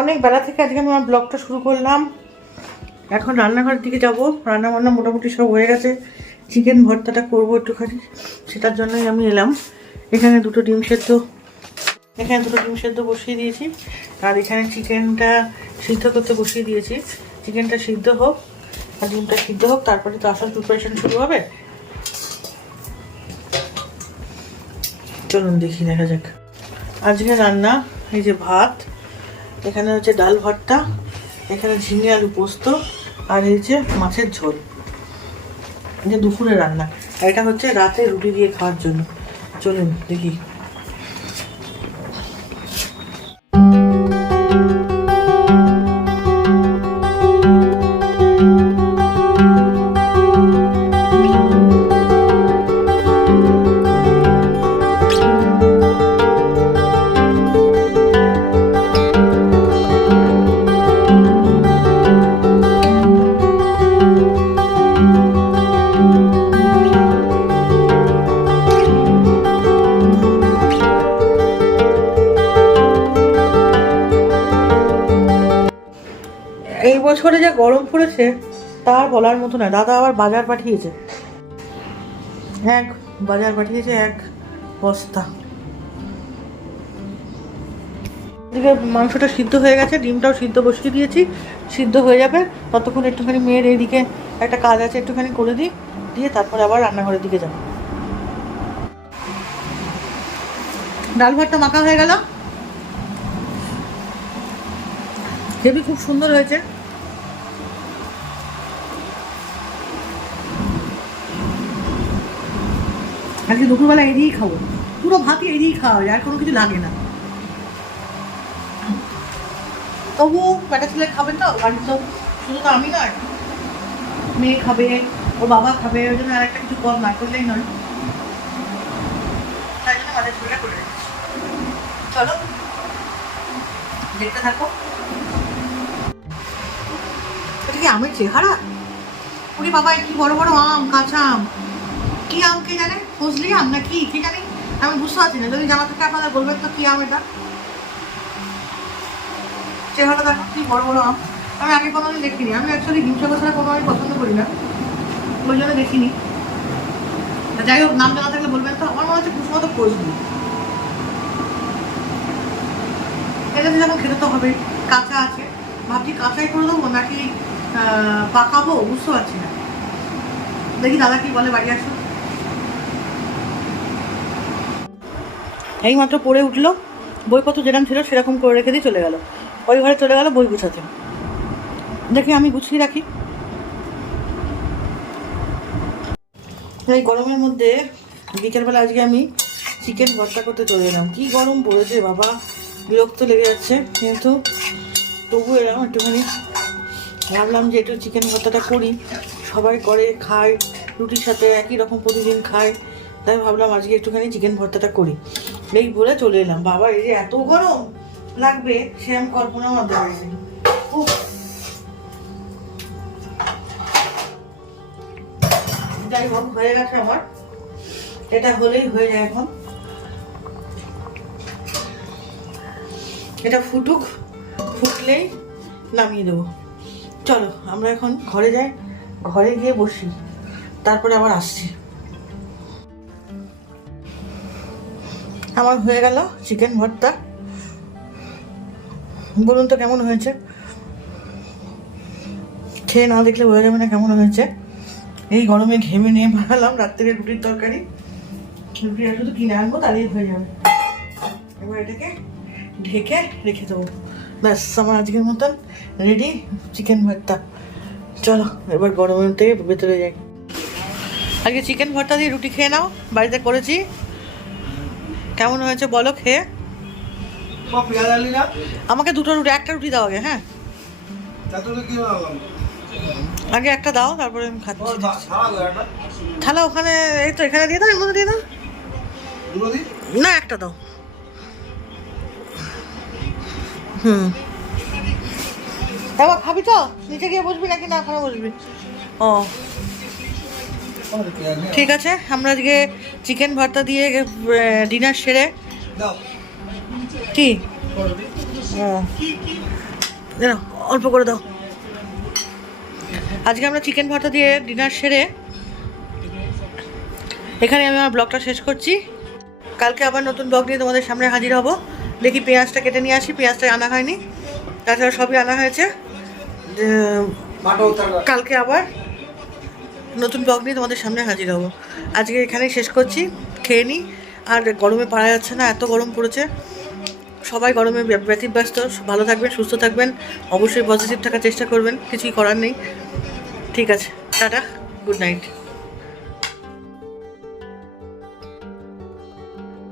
অনেক বেলা থেকে আজকে আমি আমার ব্লগটা শুরু করলাম। এখন রান্নাঘরের দিকে যাব। রান্নাবান্না মোটামুটি সব হয়ে গেছে। চিকেন ভর্তাটা করবো একটুখানি, সেটার জন্যই আমি এলাম। এখানে দুটো ডিম সেদ্ধ বসিয়ে দিয়েছি, আর এখানে চিকেনটা সিদ্ধ করতে বসিয়ে দিয়েছি। চিকেনটা সিদ্ধ হোক আর ডিমটা সিদ্ধ হোক, তারপরে তো আসল প্রিপারেশন শুরু হবে। চলুন দেখি, দেখা যাক। আজকে রান্না এই যে ভাত, এখানে হচ্ছে ডাল ভর্তা, এখানে ঝিঙে আলু পোস্ত, আর এই যে মাছের ঝোল। এই যে দুপুরে রান্না, আর এটা হচ্ছে রাতে রুটি দিয়ে খাওয়ার জন্য। চলুন দেখি। এই বছরে যে গরম পড়েছে তার বলার মতো না। দাদা আবার বাজার পাঠিয়েছে, এক বস্তা। এদিকে মাংসটা সিদ্ধ হয়ে গেছে, ডিমটাও সিদ্ধ বসিয়ে দিয়েছি, সিদ্ধ হয়ে যাবে ততক্ষণ একটুখানি মেয়ের এইদিকে একটা কাজ আছে, একটুখানি করে দিই, দিয়ে তারপরে আবার রান্নাঘরের দিকে যাব। ডাল ভাতটা মাখা হয়ে গেল, হেবি খুব সুন্দর হয়েছে। আজকে দুপুরবেলা এই দিয়েই খাবো, পুরো ভাতই এই দিয়েই খাওয়া যায়, আর কোনো কিছু লাগে না। তবু বেটা ছেলে খাবেন তো, বাড়ির তো শুধু তো আমি নয়, মেয়ে খাবে, ওর বাবা খাবে, ওই জন্য আর একটা কিছু কম না করলেই নয়। তাই জন্য মাঝে ঝোলটা করে রেখেছি। চলো দেখতে থাকো। এটা কি আমের চেহারা? ওরে বাবা, কি বড় বড় আম, কাঁচা আম। কি আম কে জানে? ফজলি আম না কি জানি, আমি বুঝতে পারছি না। যদি জানা থাকে আপনাদের বলবেন তো কি আম এটা। চেহারা দেখো, কি বড় বড় আম। আমি আগে কোনোদিন দেখিনি। আমি অ্যাকচুয়ালি হিমসাগর ছাড়া কোনো আমি পছন্দ করি না, ওই জন্য দেখিনি। যাই হোক, নাম জানা থাকলে বলবেন তো। আমার মনে হচ্ছে কুসমতো ফজলি। এটা যেমন খেতে তো হবে, কাঁচা আছে, ভাবছি কাঁচাই করে দেবো নাকি পাকাবো, বুঝতে পারছি না। দেখি দাদা কি বলে, বাড়ি আসো। এইমাত্র পড়ে উঠলো, বইপত্র যেরকম ছিল সেরকম করে রেখে দিয়ে চলে গেল, ওই ঘরে চলে গেল বই গুছাতে। দেখি আমি গুছিয়ে রাখি। এই গরমের মধ্যে বিকেলবেলা আজকে আমি চিকেন ভর্তা করতে চলে এলাম। কি গরম পড়েছে বাবা, বিরক্ত লেগে যাচ্ছে, কিন্তু তবু এলাম একটুখানি। ভাবলাম যে একটু চিকেন ভর্তাটা করি, সবাই করে খায়, রুটির সাথে একই রকম প্রতিদিন খায়, তাই ভাবলাম আজকে একটুখানি চিকেন ভর্তাটা করি। এই বলে চলে এলাম। বাবা, এই যে এত গরম লাগবে সে আমি কল্পনাও করতে পারিনি। যাই হোক, হয়ে গেছে আমার, এটা হলেই হয়ে যায়। এখন এটা ফুটুক, ফুটলেই নামিয়ে দেবো। চলো আমরা এখন ঘরে যাই, ঘরে গিয়ে বসি, তারপরে আবার আসছি। আমার হয়ে গেল চিকেন ভর্তা। বলুন তো কেমন হয়েছে? খেয়ে না দেখলে বোঝা যাবে না কেমন হয়েছে। এই গরমে ঘেমে নিয়ে বানালাম রাত্রে রুটির তরকারি। রুটি আর শুধু কিনে আনবো, তাহলেই হয়ে যাবে। এবার এটাকে ঢেকে রেখে দেবো। ব্যাস, আমার আজকের মতন রেডি চিকেন ভর্তা। চলো এবার গরমের থেকে ভেতরে যাই। আজকে চিকেন ভর্তা দিয়ে রুটি খেয়ে নাও, বাড়িতে করেছি। কেমন হয়েছে বলো খেয়ে? আমাকে দুটো রুটি, একটা রুটি দাও আগে। হ্যাঁ, আগে একটা দাও, তারপরে আমি খাচ্ছি। থালা ওখানে, এই তো এখানে দিয়ে দাও, এর মধ্যে দিয়ে দাও। না, একটা দাও। এবার খাবি তো? নিচে গিয়ে বসবি নাকি না ওখানে বসবি? ও ঠিক আছে, আমরা আজকে চিকেন ভর্তা দিয়ে ডিনার সেরে। কি দাও, অল্প করে দাও। আজকে আমরা চিকেন ভর্তা দিয়ে ডিনার সেরে এখানে আমি আমার ব্লগটা শেষ করছি। কালকে আবার নতুন ব্লগ নিয়ে তোমাদের সামনে হাজির হব। দেখি পেঁয়াজটা কেটে নিয়ে আসি, পেঁয়াজটা আনা হয়নি, তাছাড়া সবই আনা হয়েছে। কালকে আবার নতুন ব্লগ নিয়ে তোমাদের সামনে হাজির হব। আজকে এখানেই শেষ করছি, খেয়ে নিই। আর গরমে পারা যাচ্ছে না, এত গরম পড়েছে। সবাই গরমে ব্যতিব্যস্ত। ভালো থাকবেন, সুস্থ থাকবেন, অবশ্যই পজিটিভ থাকার চেষ্টা করবেন, কিছুই করার নেই। ঠিক আছে, টাটা, গুড নাইট।